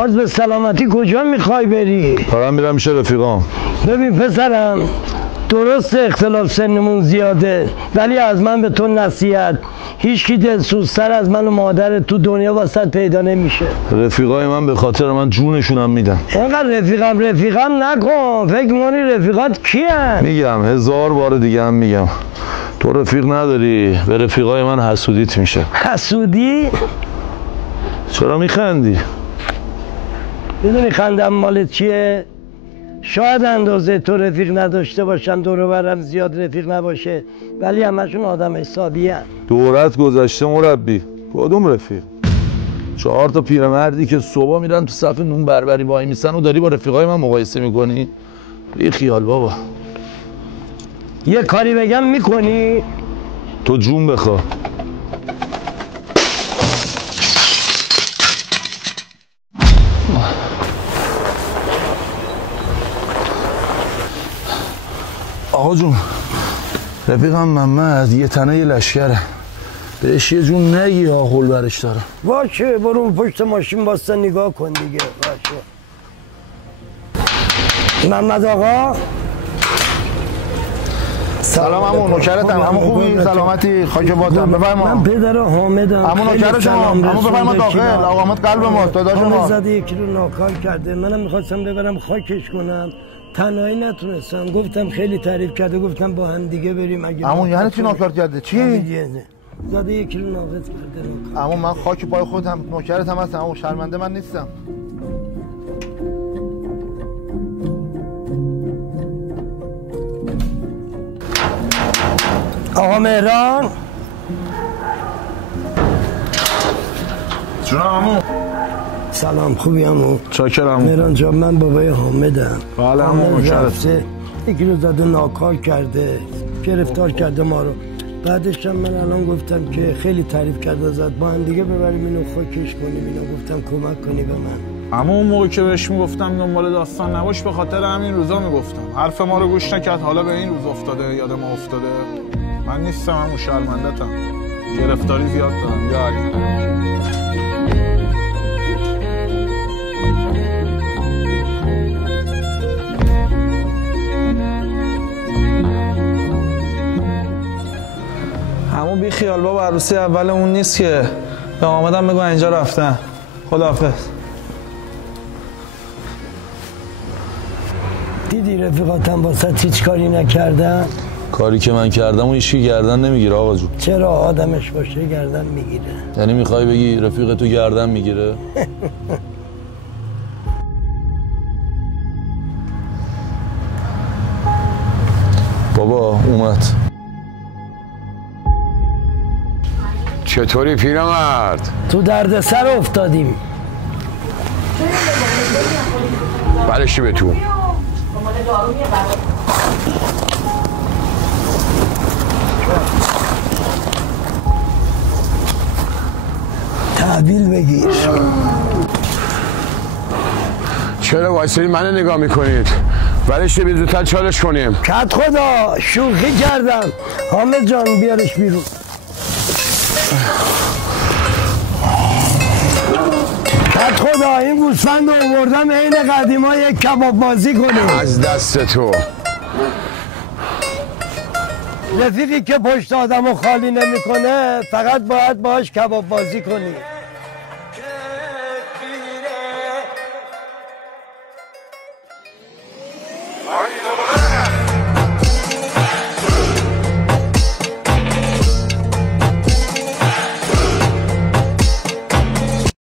باز به سلامتی کجا میخوای بری؟ دارم میرم میشه رفیقام. ببین پسرم، درست اختلاف سنمون زیاده، ولی از من به تو نصیحت، هیچکی دلسوزتر از من و مادرت تو دنیا واسط پیدا نمیشه. رفیقای من به خاطر من جونشونم میدن. اینقدر رفیقم نکن. فکر می‌کنی رفیقات کیان؟ میگم 1000 بار دیگه هم میگم، تو رفیق نداری، به رفیقای من حسودیت میشه. حسودی؟ چرا میخندی؟ میدونی خندم مالت چیه؟ شاید اندازه تو رفیق نداشته باشن، دور و برم زیاد رفیق نباشه، ولی همشون آدم حسابی هن. دورت گذشته مربی، کدوم رفیق؟ 4 تا پیرمردی که صبح میرن تو صف نون بربری وای میسن و داری با رفیقای من مقایسه میکنی؟ بی خیال بابا. یه کاری بگم میکنی؟ تو جون بخوا. آقا جون، رفیقم محمد یه تنه یه لشکره، بهش یه جون نگی آقل برش دارم. باشه، برو پشت ماشین باستا نگاه کن دیگه. باشه محمد آقا. سلام عمو، نوکرتم. عمو خوبی؟ سلامتی؟ خاک بادم. بفرما. من پدر حامدم. عمو نوکر شما. عمو بفرما داخل. آقا حامد قلب ما، داداش ما. حامد زده یکی رو ناکار کرده، منم می‌خواستم ببرم خاکش کنم، تنهایی نتونستم. گفتم خیلی تعریف کرده، گفتم با هم دیگه بریم. اگه عمو یعنی چی ناکار کرده؟ چی؟ زده یکی رو ناقص کرده. عمو من خاک پای خودم، نوکرتم هستم. عمو شرمنده من نیستم. آقا مهران. جونم عمو. سلام، خوبی عمو؟ چاکرم عمو. مهران جان، من بابای حامدم. بله عمو، نوکرت. یکی رو زده ناکار کرده، گرفتار کرده ما رو. بعدش هم من الان گفتم که خیلی تعریف کرده ازت، با هم دیگه ببریم اینو خاکش کنیم. اینو گفتم کمک کنی به من. اما اون موقع که بهش میگفتم دنبال داستان نباش، به خاطر همین روزا میگفتم. حرف ما رو گوش نکرد، حالا به این روز افتاده، یاد ما افتاده. من نیستم همون، شرمندتم، گرفتاری زیاد دارم. یا علی. همون بی خیال بابا، عروسی اول اون نیست که. به آمدم بگو اینجا رفتن. خداحافظ. دیدی رفیقاتم واسه هیچ کاری نکردن؟ کاری که من کردم و هیچکی گردن نمیگیره آقا جون. چرا؟ آدمش باشه گردن میگیره. یعنی میخوای بگی رفیق تو گردن میگیره؟ بابا اومد. چطوری پیرمرد؟ تو دردسر افتادیم. برشی به تو. تحویل بگیر. چرا وایسید منو نگاه میکنید؟ برشی به زودتر چالش کنیم. کت خدا، شوخی کردم. حامد جان بیارش بیرون. کت خدا، این گوسفند رو آوردم عین قدیما یک کباب بازی کنیم. از دست تو. رفیقی که پشت آدمو خالی نمیکنه، فقط باید باهاش کباب بازی کنی.